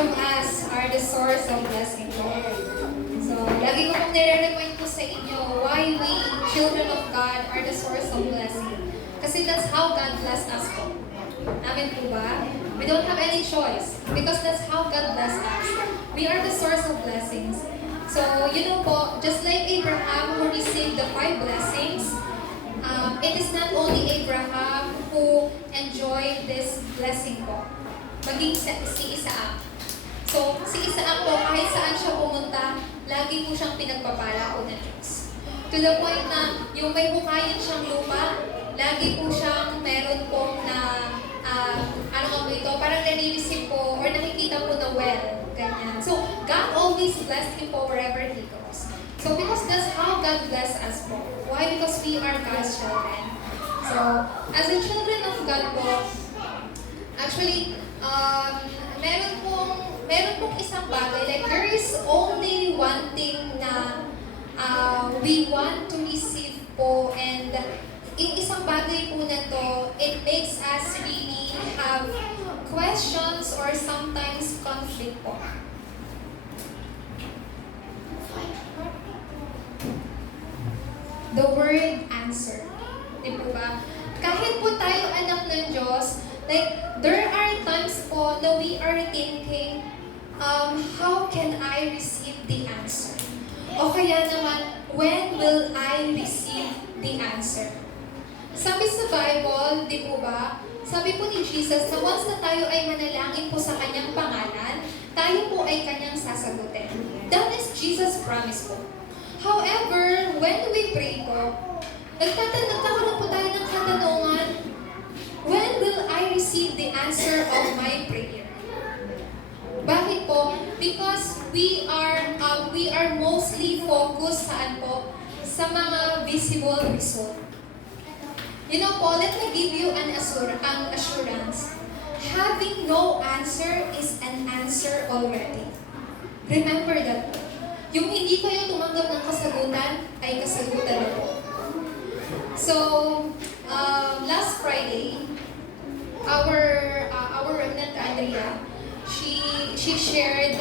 of us are the source of blessing po. So, lagi ko pong nire-remind po sa inyo why we, children of God, are the source of blessing. Kasi that's how God bless us po. Amen po ba? We don't have any choice because that's how God bless us. We are the source of blessings. So, you know po, just like Abraham who received the 5 blessings, it is not only Abraham who enjoyed this blessing po. Maging si Isaac. So, si Isaac po, kahit saan siya pumunta, lagi po siyang pinagpapala po ng Diyos. To the point na yung may hukayin siyang lupa, lagi po siyang meron po na, ano nga po ito, parang nare-receive po or nakikita po na well. Ganyan. So, God always blessed him po wherever he goes. So, because that's how God bless us po. Why? Because we are God's children. So, as a children of God po, actually, meron pong isang bagay, like there is only one thing na we want to receive po, and yung isang bagay po na to, it makes us really have questions or sometimes conflict po. The word answer. Di po ba? Kahit po tayo anak ng Diyos, like, there are times po na we are thinking, how can I receive the answer? O kaya naman, when will I receive the answer? Sabi sa Bible, di po ba? Sabi po ni Jesus na once na tayo ay manalangin po sa kanyang pangalan, tayo po ay kanyang sasagutin. That is Jesus' promise po. However, when we pray po, nagkakaroon po tayo ng katanungan, when will I receive the answer of my prayer? Bakit po? Because we are mostly focused saan po? Sa mga visible result. You know po, let me give you an assurance. Having no answer is an answer already. Remember that po. Yung hindi kayo tumanggap ng kasagutan, ay kasagutan na po. So, last Friday, our remnant Andrea, she shared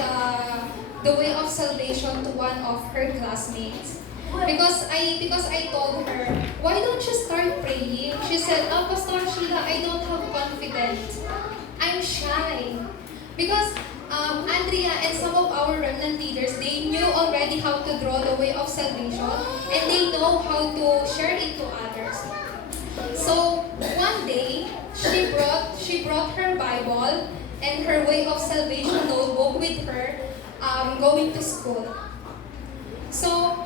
the way of salvation to one of her classmates. Because I told her, why don't you start praying? She said, Pastor Sheila, I don't have confidence. I'm shy. Because Andrea and some of our remnant leaders, they knew already how to draw the way of salvation and they know how to share it to others. So one day, she brought her Bible and her way of salvation notebook with her going to school. So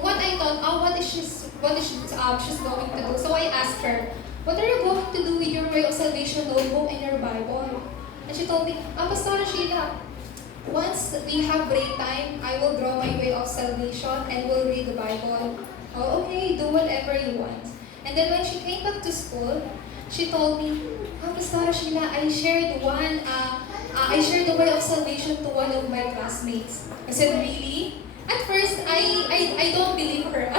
what I thought, what is she's going to do? So I asked her, what are you going to do with your way of salvation notebook and your Bible? And she told me, Pastor Sheila, once we have break time, I will draw my way of salvation and will read the Bible. Oh, okay, do whatever you want. And then when she came back to school, she told me, Pastor Sheila, I shared the way of salvation to one of my classmates. I said, really? At first, I don't believe her.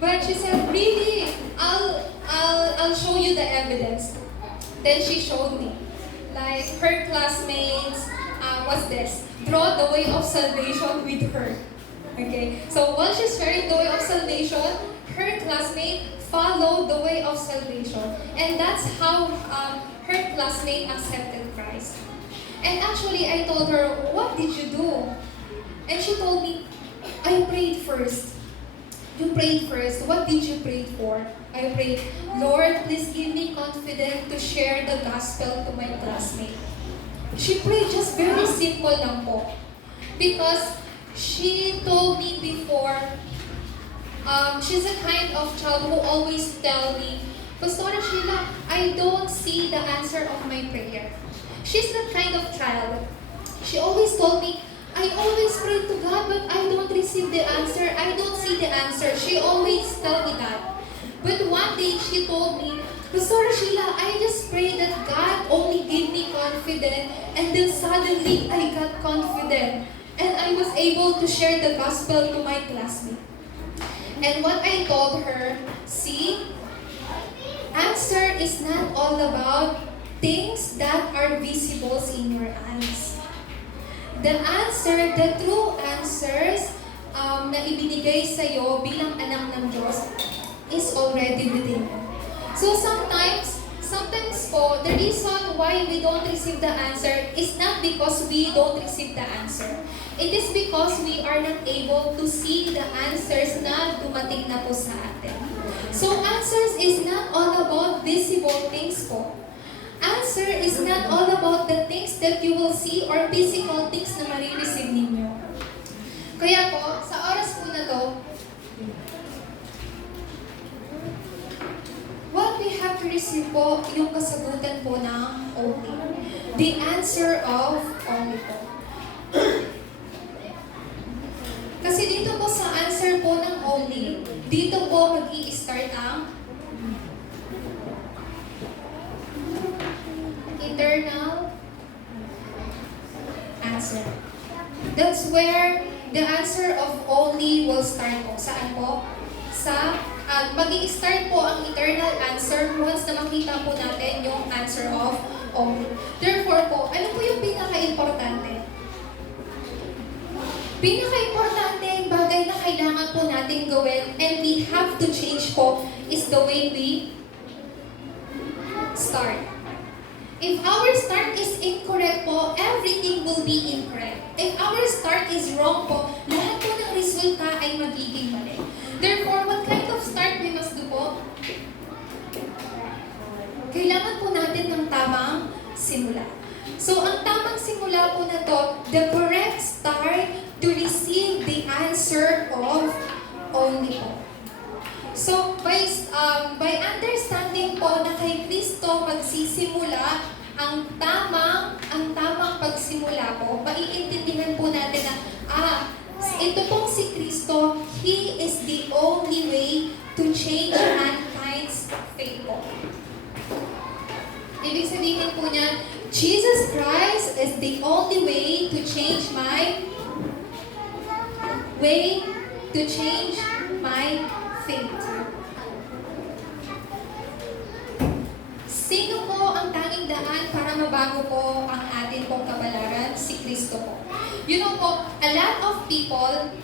But she said, really? I'll show you the evidence. Then she showed me, like her classmates, what's this? Draw the way of salvation with her. Okay, so while she's sharing the way of salvation, her classmate followed the way of salvation. And that's how her classmate accepted Christ. And actually, I told her, what did you do? And she told me, I prayed first. You prayed first. What did you pray for? I prayed, Lord, please give me confidence to share the gospel to my classmate. She prayed just very simple lang po. Because she told me before, she's a kind of child who always tell me, Pastor Sheila, I don't see the answer of my prayer. She's that kind of child. She always told me, I always pray to God, but I don't receive the answer. I don't see the answer. She always tell me that. But one day, she told me, Pastor Sheila, I just pray that God only gave me confidence, and then suddenly, I got confident. And I was able to share the gospel to my classmate. And what I told her, see, answer is not all about things that are visible in your eyes. The answer, the true answers na ibinigay sa'yo bilang anak ng Diyos is already within you. So sometimes po, the reason why we don't receive the answer is not because we don't receive the answer. It is because we are not able to see the answers na dumating na po sa atin. So answers is not all about visible things po. Answer is not all about the things that you will see or physical things na marireceive ninyo. Kaya po, sa oras po na to, what we have to receive po, yung kasagutan po ng only. The answer of only po. Kasi dito po sa answer po ng only, dito po mag-i-start ang eternal answer. That's where the answer of only will start po. Saan po? Sa mag-i-start po ang eternal answer once na makita po natin yung answer of only. Therefore po, ano po yung pinaka-importante? Pinaka-importante bagay na kailangan po natin gawin and we have to change po is the way we start. If our start is incorrect po, everything will be incorrect. If our start is wrong po, lahat po ng resulta ay magiging mali. Therefore, what kind of start we must do po? Kailangan po natin ng tamang simula. So, ang tamang simula po na to, the correct start to receive the answer of only po. So, by understanding po na kay Kristo magsisimula, ang tamang pagsimula po, maiintindihan po natin na, ito pong si Kristo, He is the only way to change mankind's fate po. Ibig sabihin po niya, Jesus Christ is the only way to change my fate. Sino po ang tanging daan para mabago po ang atin pong kabalaran? Si Kristo po. You know po, a lot of people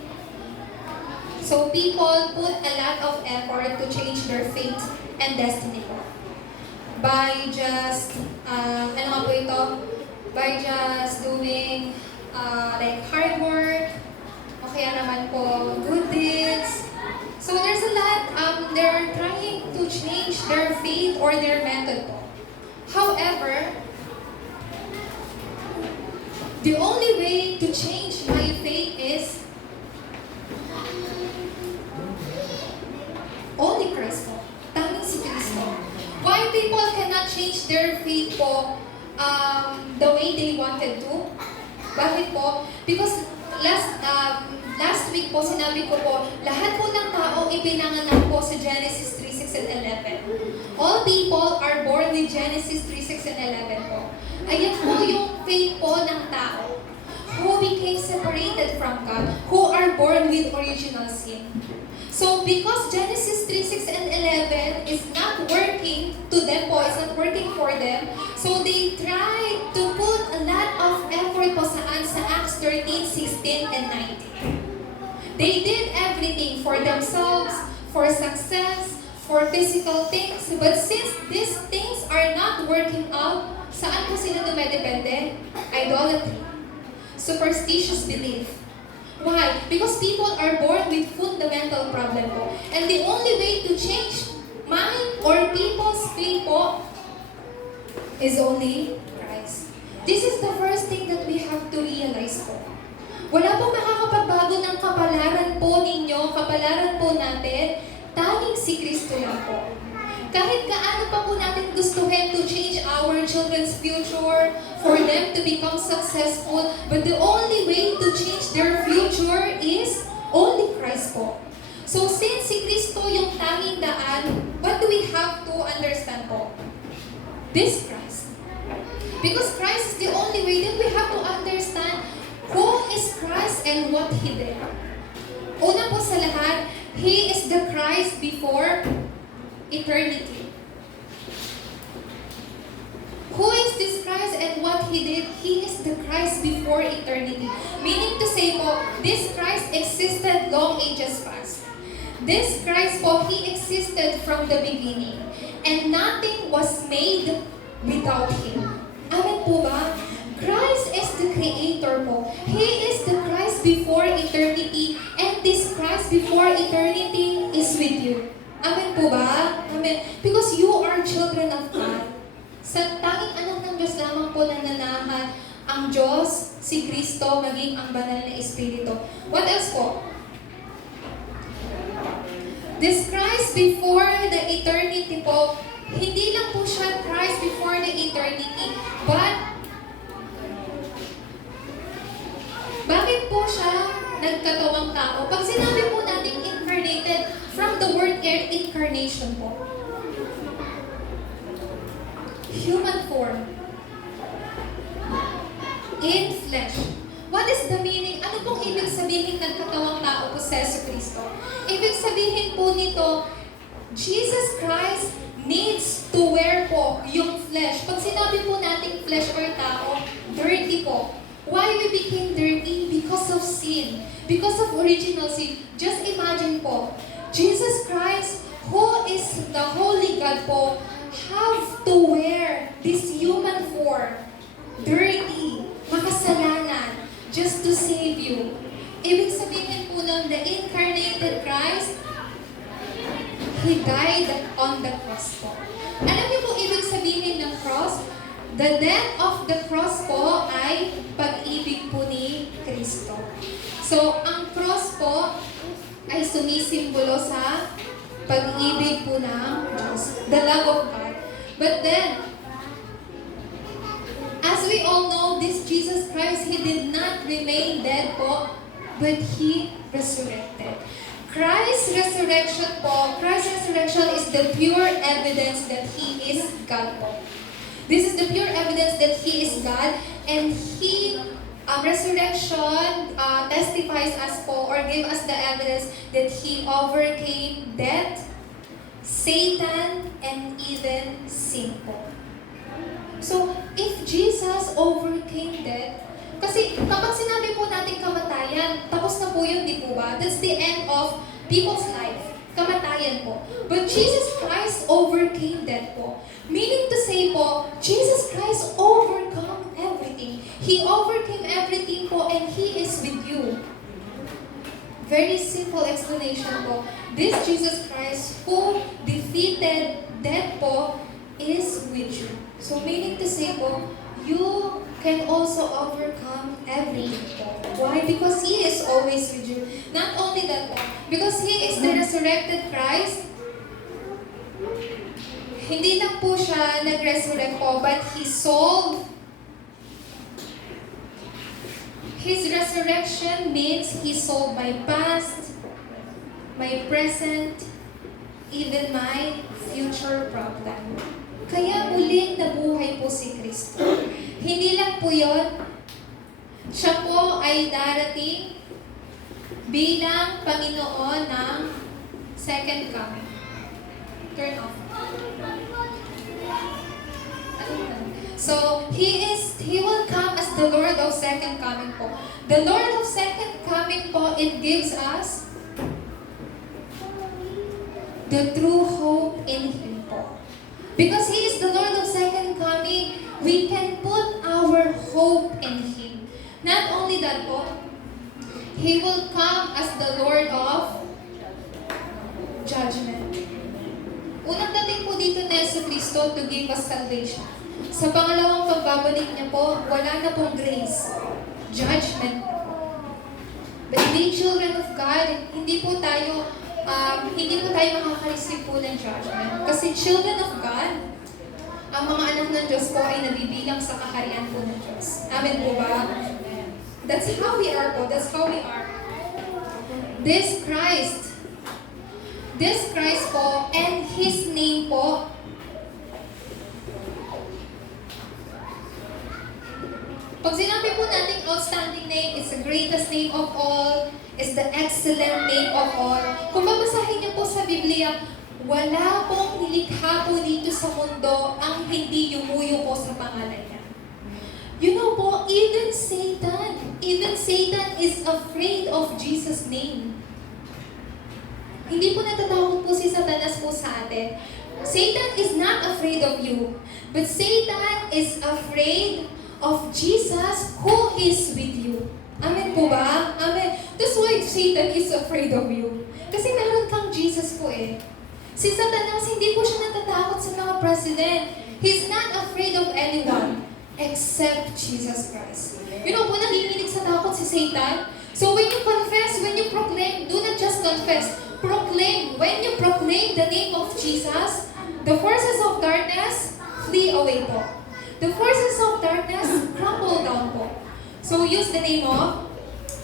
put a lot of effort to change their fate and destiny po. By just, By just doing like hard work, o kaya naman po, good deeds. So there's a lot, they're trying to change their faith or their method po. However, the only way to change my faith is only Christ po. Tanging si Kristo. Why people cannot change their faith po the way they wanted to? Bakit po? Because last week po, sinabi ko po, lahat po ng tao ipinanganak po sa Genesis 3:6 and 11. All people are born with Genesis 3:6 and 11 po. Ayan po yung faith po ng tao who became separated from God, who are born with original sin. So, because Genesis 3:6 and 11 is not working to them po, is not working for them, so they tried to put a lot of effort po sa Acts 13, 16, and 19. They did everything for themselves, for success, for physical things, but since these things are not working out, saan po sila dumedepende? Idolatry. Superstitious belief. Why? Because people are born with fundamental problem po. And the only way to change mind or people's faith po is only Christ. This is the first thing that we have to realize po. Wala pong makakapagbago ng kapalaran po ninyo, kapalaran po natin, tanging si Kristo lang po. Kahit kaano pa po natin gustuhin to change our children's future, for them to become successful, but the only way to change their future is only Christ po. So since si Kristo yung tanging daan, what do we have to understand po? This Christ. Because Christ is the only way, then we have to understand who is Christ and what He did. Una po sa lahat, He is the Christ before eternity. Who is this Christ and what He did? He is the Christ before eternity. Meaning to say po, this Christ existed long ages past. This Christ po, He existed from the beginning. And nothing was made without Him. Amen po ba? Christ is the Creator po. He is the Christ before eternity, and this Christ before eternity is with you. Amen po ba? Amen. Because you are children of God. Sa tanging anak ng Diyos lamang po nananahan ang Diyos, si Kristo, maging ang banal na Espiritu. What else po? This Christ before the eternity po, hindi lang po siya Christ before the eternity, but bakit po siya nagkatawang tao? Pag sinabi po natin incarnated, from the word incarnation po, human form, in flesh. What is the meaning? Ano pong ibig sabihin nagkatawang tao po sa Yesu Cristo? Ibig sabihin po nito, Jesus Christ needs to wear po yung flesh. Pag sinabi po natin flesh or tao, dirty po. Why we became dirty? Because of sin. Because of original sin. Just imagine po, Jesus Christ, who is the Holy God po, have to wear this human form, dirty, makasalanan, just to save you. Ibig sabihin po ng the incarnated Christ, He died on the cross po. Alam niyo po ibig sabihin ng cross? The death of the cross po ay pag-ibig po ni Kristo. So, ang cross po ay sumisimbolo sa pag-ibig po ng Diyos. The love of God. But then, as we all know, this Jesus Christ, He did not remain dead po, but He resurrected. Christ's resurrection po, Christ's resurrection is the pure evidence that He is God po. This is the pure evidence that He is God, and He, resurrection testifies us po, or give us the evidence that He overcame death, Satan, and even sin po. So, if Jesus overcame death, kasi kapag sinabi po natin kamatayan, tapos na po yun, di po ba? That's the end of people's life. Kamatayan po. But Jesus Christ overcame death po. Meaning to say po, Jesus Christ overcome everything. He overcame everything po, and He is with you. Very simple explanation po. This Jesus Christ who defeated death po is with you. So meaning to say po, you can also overcome everything po. Why? Because He is always with you. Not only that po, because He is the resurrected Christ, hindi lang po siya nag-resurrect po, but He solved. His resurrection means He solved my past, my present, even my future problem. Kaya muling nabuhay po si Kristo. Hindi lang po yun, siya po ay darating bilang Panginoon ng second coming. Turn off. So, He will come as the Lord of second coming po. The Lord of second coming po, it gives us the true hope in Him po. Because He is the Lord of second coming, we can put our hope in Him. Not only that po, He will come as the Lord of judgment. Unang dating po dito na Yesu Cristo to give us salvation. Sa pangalawang pagbabalik niya po, wala na pong grace. Judgment. But being children of God, hindi po tayo makaka-receive po ng judgment. Kasi children of God, ang mga anak ng Diyos po ay nabibilang sa kaharian po ng Diyos. Amen po ba? That's how we are po. That's how we are. This Christ po, and His name po, pag sinabi po natin outstanding name, it's the greatest name of all, it's the excellent name of all. Kung babasahin niyo po sa Biblia, Wala pong nilikha po dito sa mundo ang hindi yumuyo po sa pangalan niya. You know po, even Satan is afraid of Jesus' name. Hindi po natatakot po si Satanas po sa atin. Satan is not afraid of you, but Satan is afraid of Jesus who is with you. Amen po ba? Amen. That's why Satan is afraid of you. Kasi meron kang Jesus po eh. Si Satanas, hindi po siya natatakot sa mga president. He's not afraid of anyone except Jesus Christ. You know po, nanginginig sa takot si Satan. So when you confess, when you proclaim, do not just confess. Proclaim. When you proclaim the name of Jesus, the forces of darkness flee away po. The forces of darkness crumble down po. So use the name of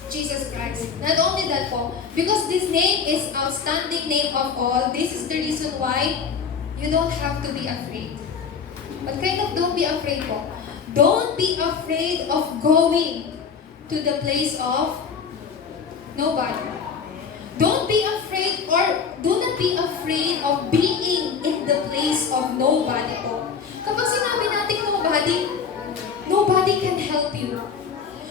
Jesus Christ. Not only that po, because this name is outstanding name of all, this is the reason why you don't have to be afraid. What kind of don't be afraid po? Don't be afraid of going to the place of nobody. Don't be afraid or do not be afraid of being in the place of nobody po. Kapag sinabi natin nobody can help you.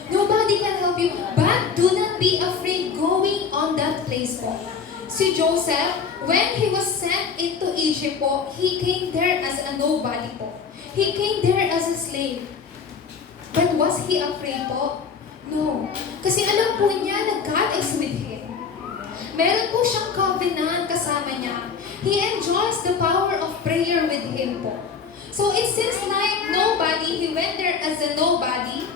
Nobody can help you. But do not be afraid going on that place po. Si Joseph, when he was sent into Egypt po, he came there as a nobody po. He came there as a slave. But was he afraid po? No. Kasi alam po niya na God is with him. Meron po siyang covenant kasama niya. He enjoys the power of prayer with him po. So it seems like nobody, he went there as a nobody.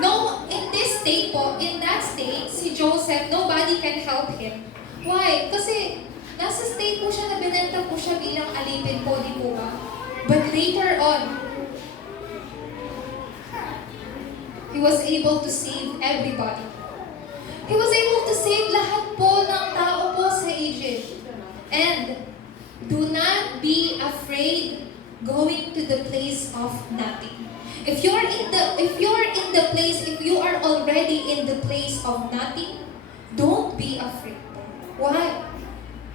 No, in this state po, in that state, si Joseph, nobody can help him. Why? Kasi nasa state po siya na binenta po siya bilang alipin po, di po ba? But later on, he was able to save everybody. He was able to save lahat po ng tao po sa Egypt. And do not be afraid going to the place of nothing. If you are already in the place of nothing, don't be afraid po. Why?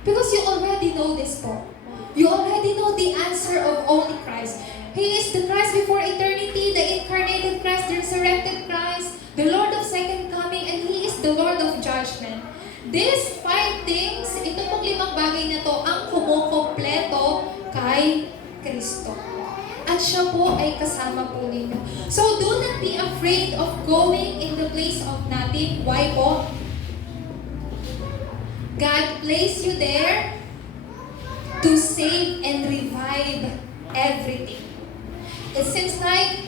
Because you already know this po. You already know the answer of only Christ. He is the Christ before eternity, the incarnated Christ, the resurrected Christ, the Lord of second coming, and He is the Lord of judgment. These 5 things, ito pong 5 bagay na to, ang kumukompleto kay Kristo. At siya po ay kasama po ninyo. So do not be afraid of going in the place of nothing. Why po? God placed you there to save and revive everything. It seems like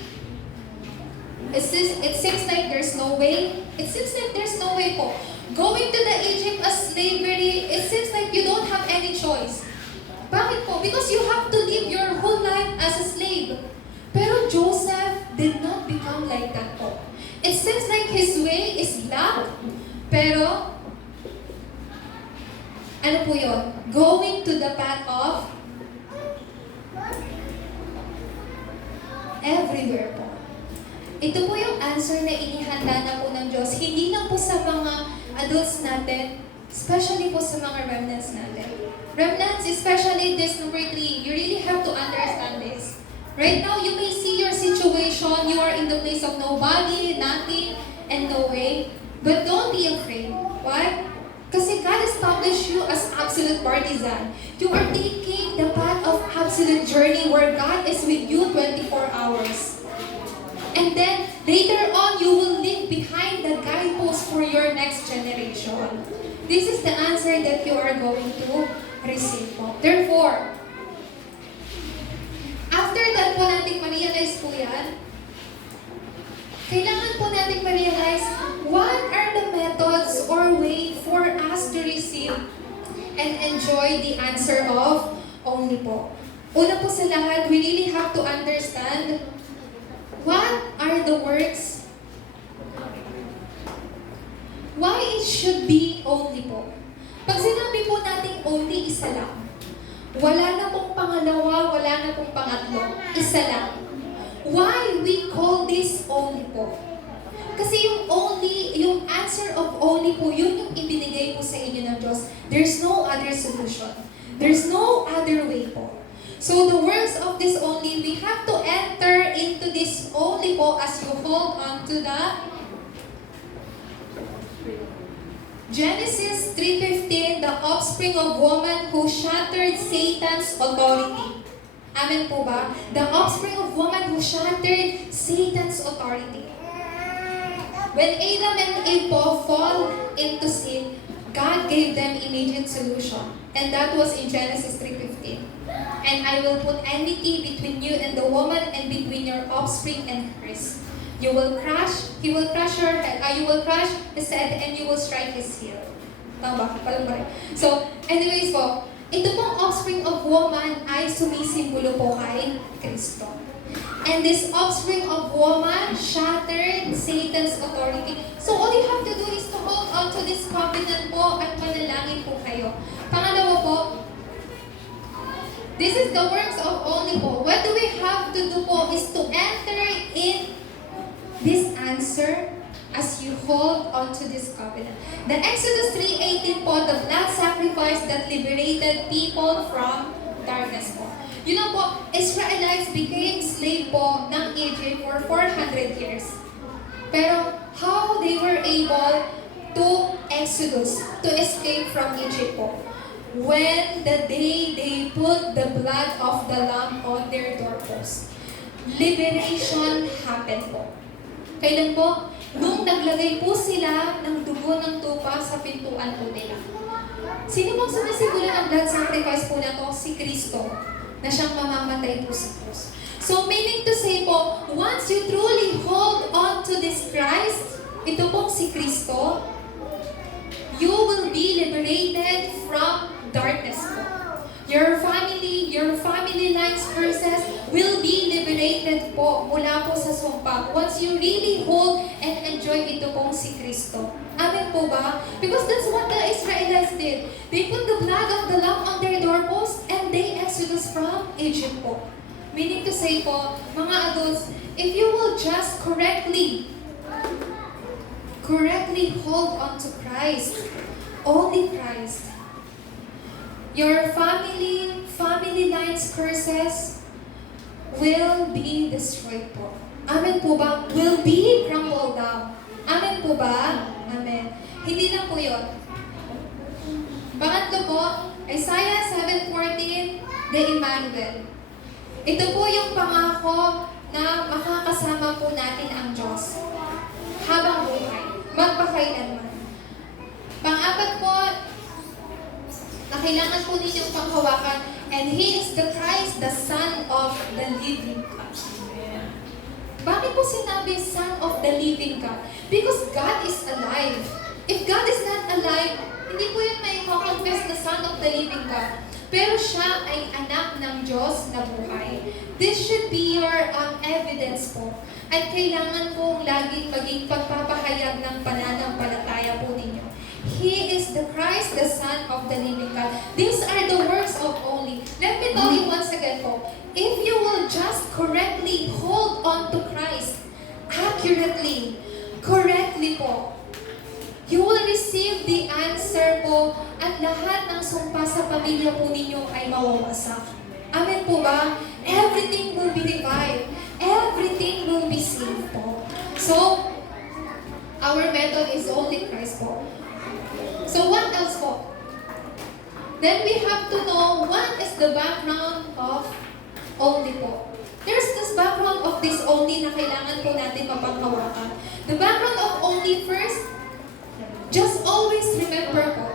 there's no way. It seems like there's no way po. Going to the Egypt as slavery, it seems like you don't have any choice. Bakit po? Because you have to live your whole life as a slave. Pero Joseph did not become like that po. It seems like his way is locked. Pero, ano po yun? Going to the path of everywhere po. Ito po yung answer na inihanda na po ng Diyos. Hindi lang po sa mga adults natin, especially po sa mga remnants natin. Remnants, especially this number 3, you really have to understand this. Right now, you may see your situation, you are in the place of nobody, nothing, and no way. But don't be afraid. Why? Kasi God established you as absolute partisan. You are taking the path of absolute journey where God is with you 24 hours. And then, later on, you will leave behind the guidepost for your next generation. This is the answer that you are going to receive po. Therefore, after that po natin ma-realize po yan, kailangan po natin ma-realize what are the methods or way for us to receive and enjoy the answer of only po. Una po sa lahat, we really have to understand what are the works, why it should be only po. Pag sinabi po natin only, isa lang. Wala na pong pangalawa, wala na pong pangatlo. Isa lang. Why we call this only po? Kasi yung only, yung yung answer of only po, yun yung ibinigay po sa inyo ng Diyos. There's no other solution. There's no other way po. So the works of this only, we have to enter into this only po as you hold on to the Genesis 3:15, the offspring of woman who shattered Satan's authority. Amen po ba? The offspring of woman who shattered Satan's authority. When Adam and Eve po fall into sin, God gave them immediate solution. And that was in Genesis 3:15. And I will put enmity between you and the woman and between your offspring and hers. He will crush her head, you will crush his head and you will strike his heel. Tama ba? Palang ba rin? So, anyways po, ito pong offspring of woman ay sumisimbolo po kay Kristo. And this offspring of woman shattered Satan's authority. So all you have to do is to hold on to this covenant po at manalangin po kayo. Pangalawa po, this is the works of only po. What do we have to do po is to enter in this answer as you hold on to this covenant. The Exodus 3:18 po, the blood sacrifice that liberated people from darkness po. You know po, Israelites became slave po ng Egypt for 400 years. Pero how they were able to exodus, to escape from Egypt po? When the day they put the blood of the lamb on their doorpost. Liberation happened po. Kailan po? Nung naglagay po sila ng dugo ng tupa sa pintuan po nila. Sino bang sumisimbolo ng blood sacrifice po na to? Si Kristo, na siyang mamamatay po sa krus. So meaning to say po, once you truly hold on to this Christ, ito pong si Kristo, you will be liberated from darkness po. Your family line's curses will be liberated po mula po sa sumpa. Once you really hold and enjoy ito pong si Kristo. Amen po ba? Because that's what the Israelites did. They put the blood of the lamb on their doorposts and they exodus from Egypt po. Meaning to say po, mga adults, if you will just correctly hold on to Christ, only Christ, your family line's curses will be destroyed po. Amen po ba? Will be crumbled down. Amen po ba? Amen. Hindi lang po yun. Pangatlo po, Isaiah 7:14, the Emmanuel. Ito po yung pangako na makakasama po natin ang Diyos habang buhay, magpakailanman. Pang-apat po, na kailangan po ninyong panghawakan, and He is the Christ, the Son of the living God. Bakit po sinabi Son of the living God? Because God is alive. If God is not alive, hindi po yun may confess na Son of the living God. Pero siya ay anak ng Diyos na buhay. This should be your evidence po. At kailangan pong laging maging pagpapahayag ng pananampalataya po ninyo. He is the Christ, the Son of the living God. These are the works of only. Let me tell you once again po, if you will just correctly hold on to Christ, accurately, correctly po, you will receive the answer po at lahat ng sumpa sa pamilya po ninyo ay mawawasak. Amen po ba? Everything will be revived. Everything will be saved po. So, our method is only Christ po. So what else po? Then we have to know what is the background of only po. There's this background of this only na kailangan po natin mapanghawakan. The background of only first, just always remember po,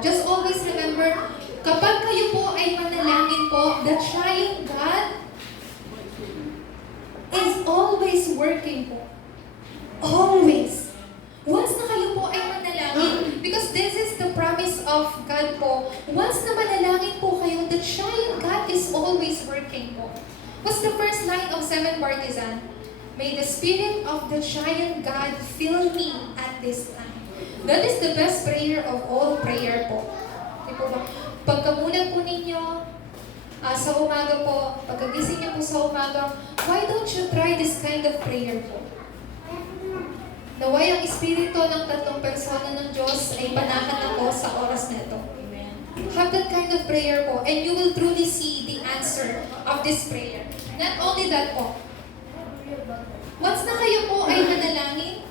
kapag kayo po ay manalangin po, the triune God is always working po. Always. Once na kayo po ay manalangin, because this is the promise of God po, once na manalangin po kayo, the triune God is always working po. What's the first line of 7 Partisan? May the Spirit of the triune God fill me at this time. That is the best prayer of all prayer po. Di po ba? Pagkamulat po ninyo, sa umaga po, pagkagising niyo po sa umaga, why don't you try this kind of prayer po? Naway ang espiritu ng tatlong persona ng Diyos ay panahan ako sa oras na ito. Have that kind of prayer po, and you will truly see the answer of this prayer. Not only that po, once na kayo po ay nanalangin,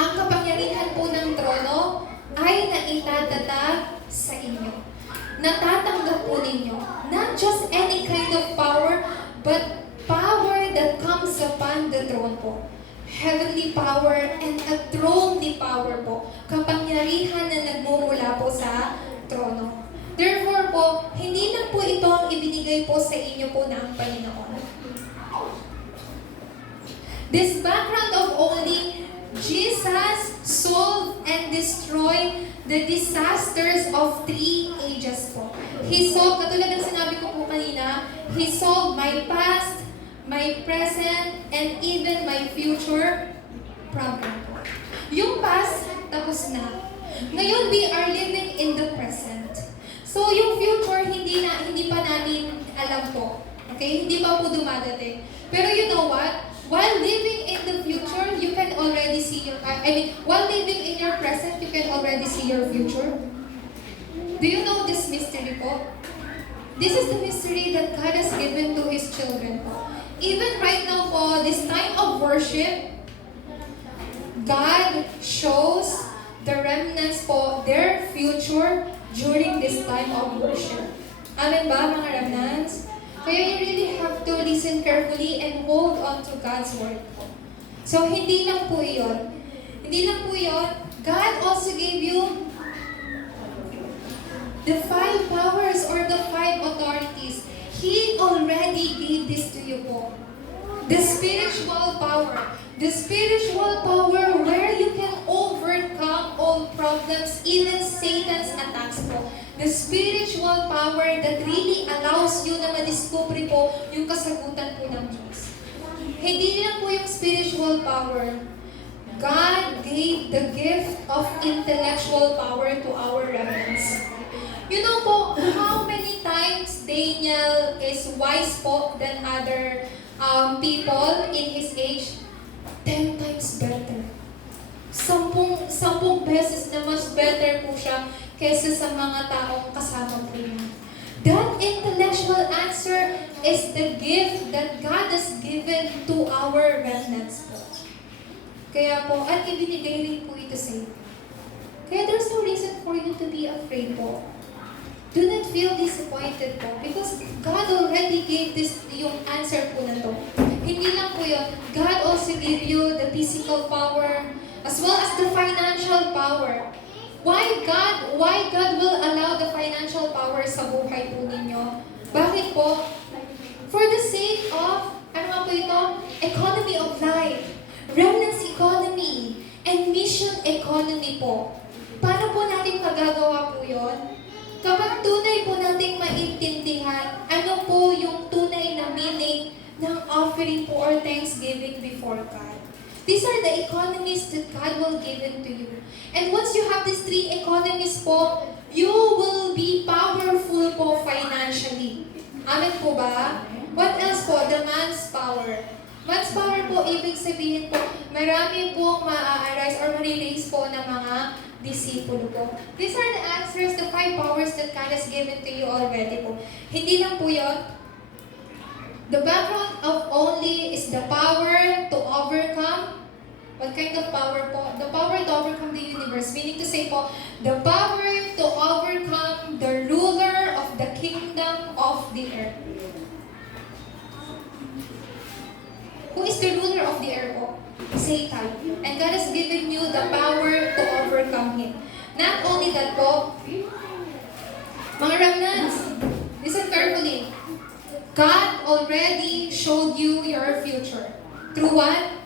ang kapangyarihan po ng trono ay naitatatag sa inyo. Natatanggap po ninyo, not just any kind of power, but power that comes upon the throne po. Heavenly power and a thronely power po. Kapangyarihan na nagmumula po sa trono. Therefore po, hindi lang po ito ang ibinigay po sa inyo po ng Panginoon. This background of only Jesus solved and destroyed the disasters of 3 ages po. He solved, katulad ng sinabi ko po kanina, He solved my past, my present, and even my future problem po. Yung past, tapos na. Ngayon, we are living in the present. So, yung future, hindi pa natin alam po. Okay? Hindi pa po dumadating. Pero you know what? While living in the future, you can already see while living in your present, you can already see your future. Do you know this mystery po? This is the mystery that God has given to His children po. Even right now po, this time of worship, God shows the remnants po their future during this time of worship. Amen ba, mga remnants? Kaya you really have to listen carefully and hold on to God's word po. So, hindi lang po iyon. Hindi lang po iyon. God also gave you the 5 powers or the 5 authorities. He already gave this to you po. The spiritual power. The spiritual power where you can overcome all problems, even Satan's attacks po. The spiritual power that really allows you na madiscover po yung kasagutan po ng Diyos. Hindi lang po yung spiritual power. God gave the gift of intellectual power to our remnants. You know po, how many times Daniel is wise po than other people in his age? 10 times better. 10 beses na mas better po siya kaysa sa mga taong kasama po niya. That intellectual answer is the gift that God has given to our remnants po. Kaya po, at ibinigay rin po ito sa inyo. Kaya there's no reason for you to be afraid po. Do not feel disappointed po because God already gave this yung answer po na to. Hindi lang po yun. God also gave you the physical power as well as the financial power. Why God will allow the financial power sa buhay po ninyo? Bakit po? For the sake of, ano nga po ito? Economy of life. Remnants economy. And mission economy po. Paano po natin magagawa po yun? Kapag tunay po nating maintindihan, ano po yung tunay na meaning ng offering po or thanksgiving before God. These are the economies that God will give to you. And once you have these 3 economies po, you will be powerful po financially. Amen po ba? What else po? The man's power. Man's power po, ibig sabihin po, marami po ma-arise or ma-release po ng mga disipulo po. These are the answers, the 5 powers that God has given to you already po. Hindi lang po yun. The background of only is the power to overcome. What kind of power po? The power to overcome the universe. Meaning to say po, the power to overcome the ruler of the kingdom of the earth. Who is the ruler of the earth po? Satan. And God has given you the power to overcome him. Not only that po, mga remnants, listen carefully. God already showed you your future. Through what?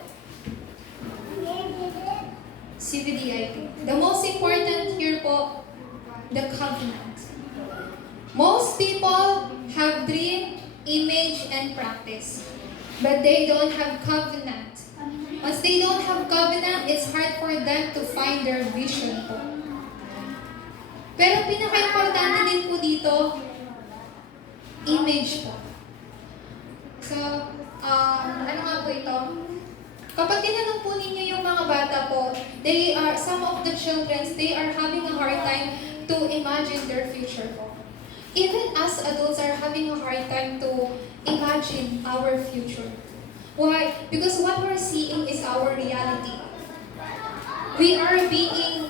CVDIP. The most important here po, the covenant. Most people have dream, image, and practice. But they don't have covenant. Once they don't have covenant, it's hard for them to find their vision po. Pero pinaka-importante din po dito, image po. So, ano nga po ito? Kapag tinanong po ninyo yung mga bata po, some of the children, they are having a hard time to imagine their future po. Even us adults are having a hard time to imagine our future. Why? Because what we're seeing is our reality. We are being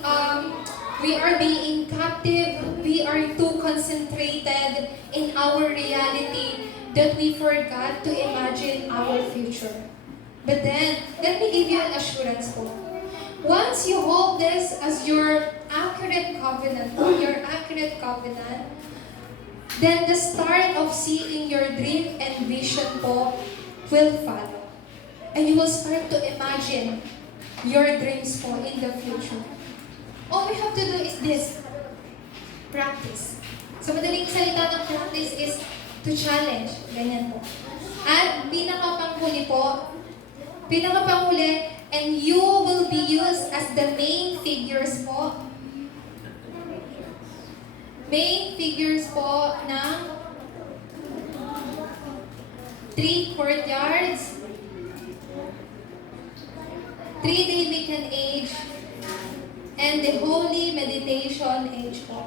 captive. We are too concentrated in our reality that we forgot to imagine our future. But then, let me give you an assurance po. Once you hold this as your accurate covenant, then the start of seeing your dream and vision po will follow. And you will start to imagine your dreams po in the future. All we have to do is this. Practice. So, madaling salita ng practice is to challenge. Ganyan po. At pinakapanghuli, and you will be used as the main figures po. Main figures po ng 3 courtyards, 3-day weekend age, and the holy meditation age po.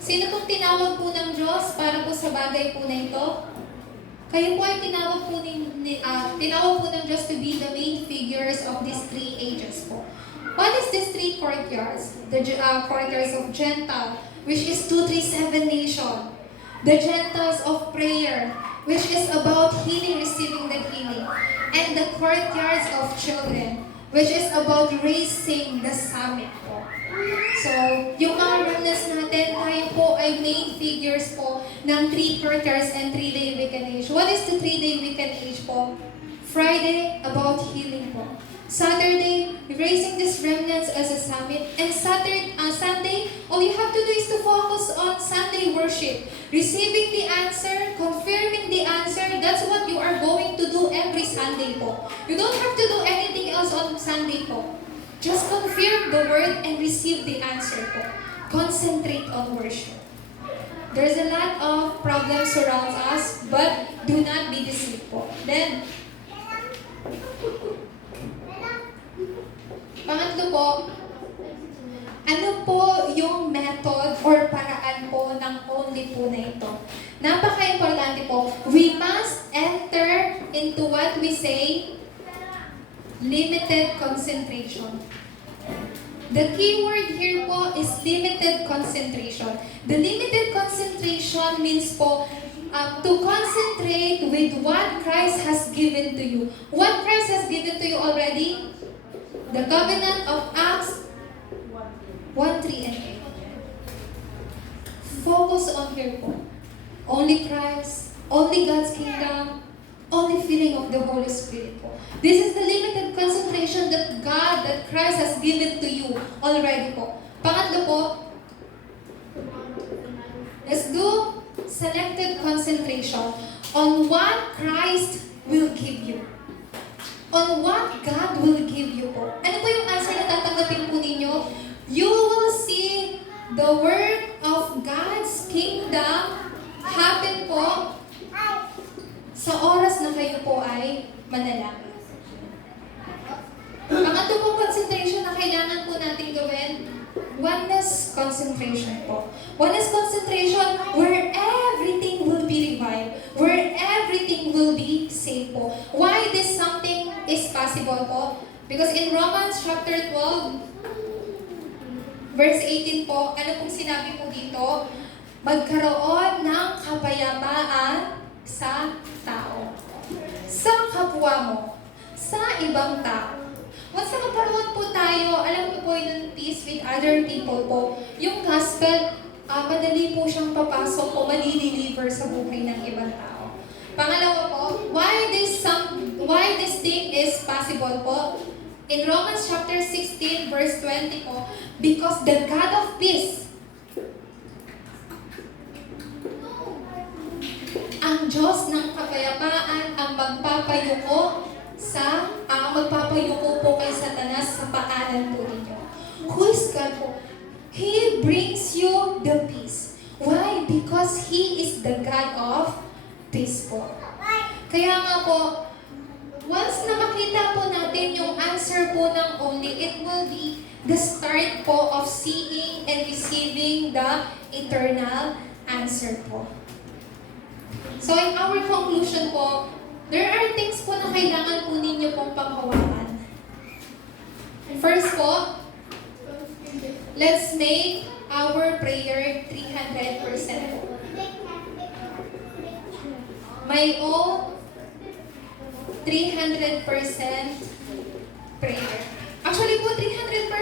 Sino pong tinawag po ng Diyos para po sa bagay po na ito? Kayo po ay tinawag po ng Diyos to be the main figures of these 3 ages po. What is these 3 courtyards? The courtyards of Gentile, which is 237 nation. The Gentiles of prayer, which is about healing, receiving the healing. And the courtyards of children, which is about raising the summit po. So, yung mga remnants natin, tayo po ay main figures po ng 3 courtyards and 3-day weekend age. What is the 3-day weekend age po? Friday, about healing po. Saturday, raising these remnants as a summit. And Sunday, all you have to do is to focus on Sunday worship. Receiving the answer, confirming the answer, that's what you are going to do every Sunday po. You don't have to do anything else on Sunday po. Just confirm the word and receive the answer po. Concentrate on worship. There's a lot of problems surrounds us, but do not be deceived po. Then, pangatlo po, ano po yung method or paraan po ng only po na ito? Napaka-importante po. We must enter into what we say, limited concentration. The key word here po is limited concentration. The limited concentration means po to concentrate with what Christ has given to you. What Christ has given to you already? The covenant of Acts 1, 3, and 8. Focus on here po. Only Christ, only God's kingdom, only feeling of the Holy Spirit po. This is the limited concentration that Christ has given to you already po. Pangatlo po, let's do selected concentration on what Christ will give you. On what God will give you po. Ano po yung answer na tatanggapin po ninyo? You will see the work of God's kingdom happen po sa oras na kayo po ay manalangin. Pangatlo pong concentration na kailangan po natin gawin, oneness concentration po. Oneness concentration where everything will be revived, where everything will be saved po. Why this something is possible po? Because in Romans chapter 12, verse 18 po, ano pong sinabi po dito? Magkaroon ng kapayapaan sa tao, sa kapwa mo, sa ibang tao. Once nakapagkaroon po tayo, alam mo po yung peace with other people po, yung gospel, madali po siyang papasok po, madideliver sa buhay ng ibang tao. Pangalawa po, why this thing is possible po? In Romans chapter 16, verse 20 po, because the God of peace, ang Diyos ng kapayapaan ang magpapayuko po kay Satanas sa paanan po ninyo. Who is God po? He brings you the peace. Why? Because He is the God of peace po. Kaya nga po, once na makita po natin yung answer po ng only, it will be the start po of seeing and receiving the eternal answer po. So in our conclusion po, there are things po na kailangan po ninyo pong panghawakan. First po, let's make our prayer 300% po. My own 300% prayer. Actually po, 300%,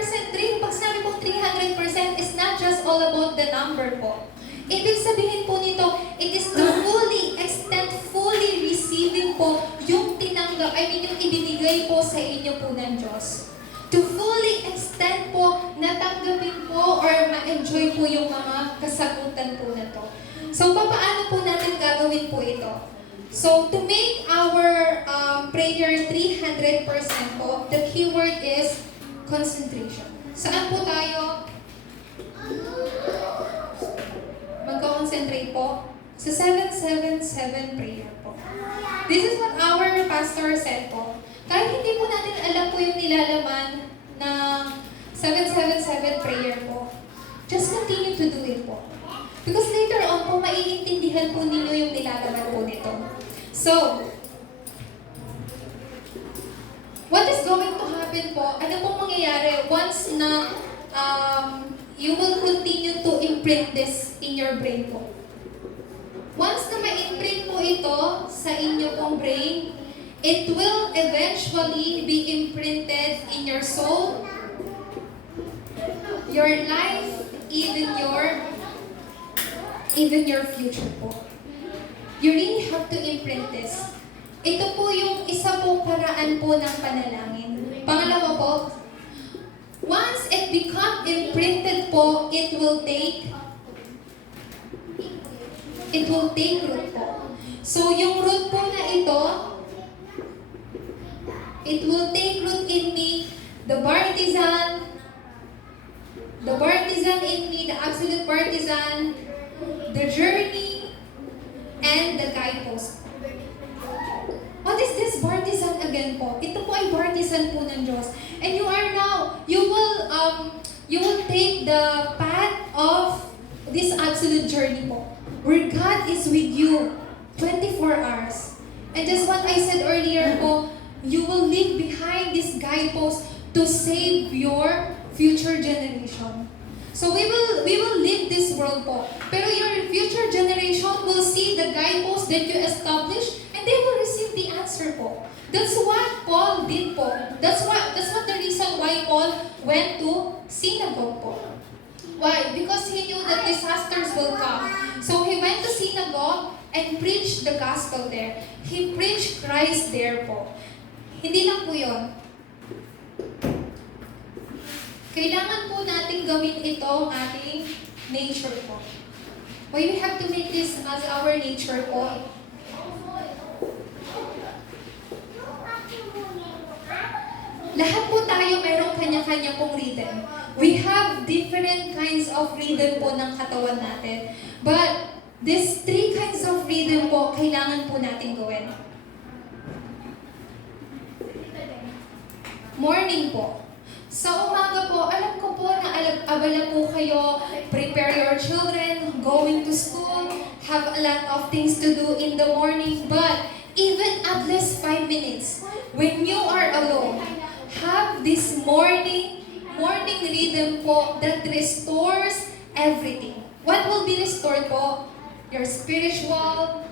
pag sinabi po 300% is not just all about the number po. Ibig sabihin po nito, it is to fully extend, fully receiving po yung yung ibinigay po sa inyo po ng Diyos. To fully extend po, natanggapin po or ma-enjoy po yung mga kasagutan po na to. So, paano po natin gagawin po ito? So, to make our prayer 300% po, the keyword is concentration. Saan po tayo magko-concentrate po? Sa 777 prayer po. This is what our pastor said po. Kahit hindi po natin alam po yung nilalaman ng 777 prayer po, just continue to do it po. Because later on po, maiintindihan po ninyo yung nilalaman po nito. So, what is going to happen po? Ano pong mangyayari once na you will continue to imprint this in your brain po? Once na ma-imprint po ito sa inyo pong brain, it will eventually be imprinted in your soul, your life, even your future po. You really have to imprint this. Ito po yung isa pong paraan po ng panalangin. Pangalawa po, once it become imprinted po, it will take root po. So yung root po na ito, it will take root in me, the partisan in me, the absolute partisan, the journey, and the guidepost. What is this partisan again po? Ito po ay partisan po ng Diyos. And you will take the path of this absolute journey po, where God is with you 24 hours. And just what I said earlier po, you will leave behind this guidepost to save your future generation. So we will leave this world po. Pero your future generation will see the guidepost that you established and they will receive the answer po. That's what Paul did po. That's what the reason why Paul went to synagogue po. Why? Because he knew that disasters will come. So he went to synagogue and preached the gospel there. He preached Christ there po. Hindi lang po yun. Kailangan po natin gawin ito ang ating nature po. Why we have to make this as our nature po? Lahat po tayo merong kanya-kanya pong rhythm. We have different kinds of rhythm po ng katawan natin. But these 3 kinds of rhythm po, kailangan po natin gawin. Morning po. Sa umaga po, alam ko po na abala po kayo, prepare your children, going to school, have a lot of things to do in the morning, but even at least 5 minutes, when you are alone, have this morning rhythm po that restores everything. What will be restored po? Your spiritual,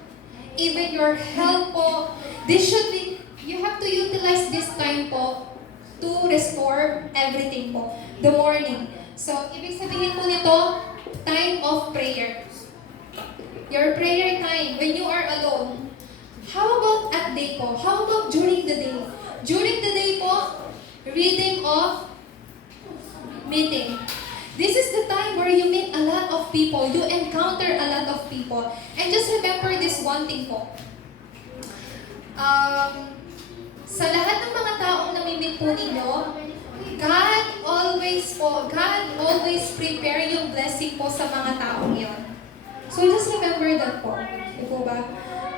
even your health po. You have to utilize this time po to restore everything po. The morning. So, ibig sabihin po nito, time of prayer. Your prayer time, when you are alone. How about at day po? How about during the day? During the day po, reading of meeting. This is the time where you meet a lot of people. You encounter a lot of people. And just remember this one thing po. Sa lahat ng mga taong namimit po ninyo, God always prepare yung blessing po sa mga taong yon. So just remember that po. Di po ba?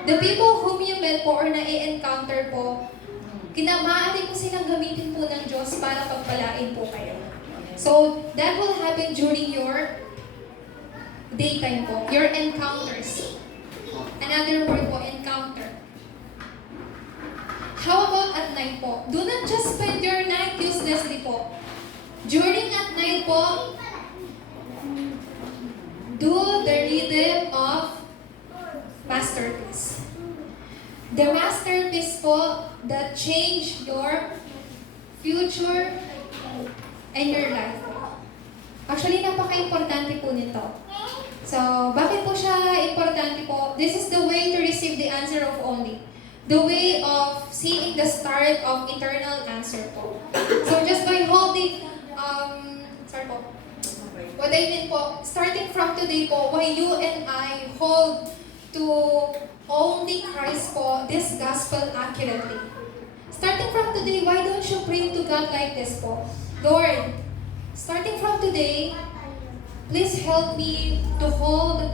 The people whom you met po or na-encounter po, maaari po silang gamitin po ng Diyos Diyos para pagpalain po kayo. So, that will happen during your daytime po, your encounters. Another word po, encounter. How about at night po? Do not just spend your night uselessly po. During at night po, do the rhythm of masterpiece. The masterpiece po that change your future and your life. Actually, napaka-importante po nito. So, bakit po siya importante po? This is the way to receive the answer of only. The way of seeing the start of eternal answer po. So, just by holding, sorry po. What I mean po, starting from today po, why you and I hold to only Christ po, this gospel accurately. Starting from today, why don't you pray to God like this po? Lord, starting from today, please help me to hold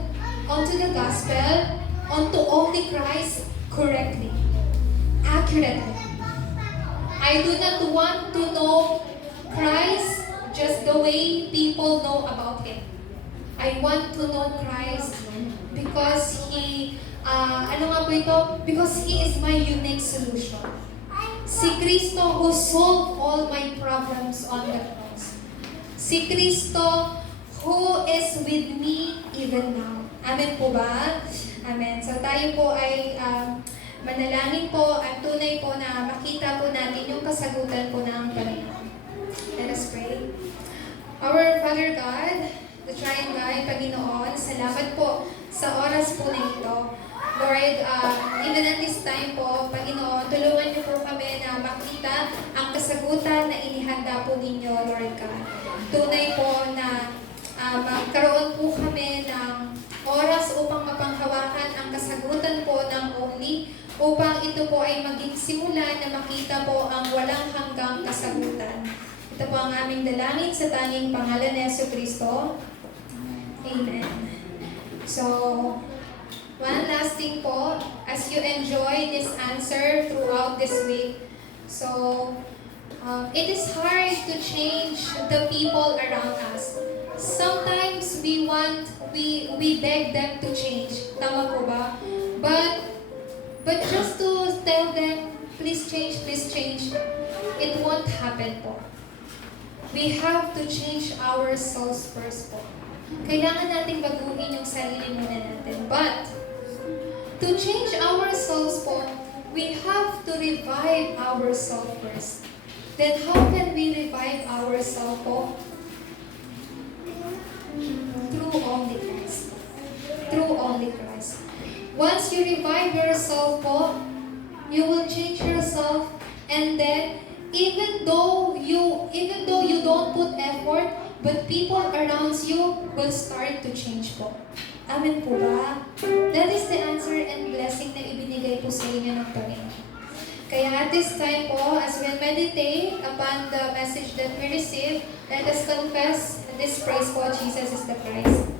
onto the gospel, onto only Christ correctly, accurately. I do not want to know Christ just the way people know about Him. I want to know Christ because He, Because He is my unique solution. Si Kristo who solved all my problems on the cross. Si Kristo who is with me even now. Amen po ba? Amen. So tayo po ay manalangin po at tunay po na makita po natin yung kasagutan po ng Panginoon. Let us pray. Our Father God, the Triune God, Panginoon, salamat po sa oras po na ito. Lord, even at this time po, Panginoon, tulungan niyo po kami na makita ang kasagutan na inihanda po ninyo, Lord God. Tunay po na magkaroon po kami ng oras upang mapanghawakan ang kasagutan po ng only, upang ito po ay maging simula na makita po ang walang hanggang kasagutan. Ito po ang aming dalangin sa tanging pangalan ni Jesucristo. Amen. So, one last thing po, as you enjoy this answer throughout this week, so it is hard to change the people around us. Sometimes we beg them to change. Tama po ba? But just to tell them, please change, it won't happen po. We have to change ourselves first po. Kailangan nating baguhin yung sarili muna natin. But, to change ourselves po, we have to revive ourselves first. Then how can we revive ourselves po? Through only Christ. Through only Christ. Once you revive yourself po, you will change yourself, and then even though you don't put effort, but people around you will start to change po. Amen po ba? That is the answer and blessing na ibinigay po sa inyo ng Panginoon. Kaya at this time po, as we meditate upon the message that we receive, let us confess this praise po, Jesus is the Christ.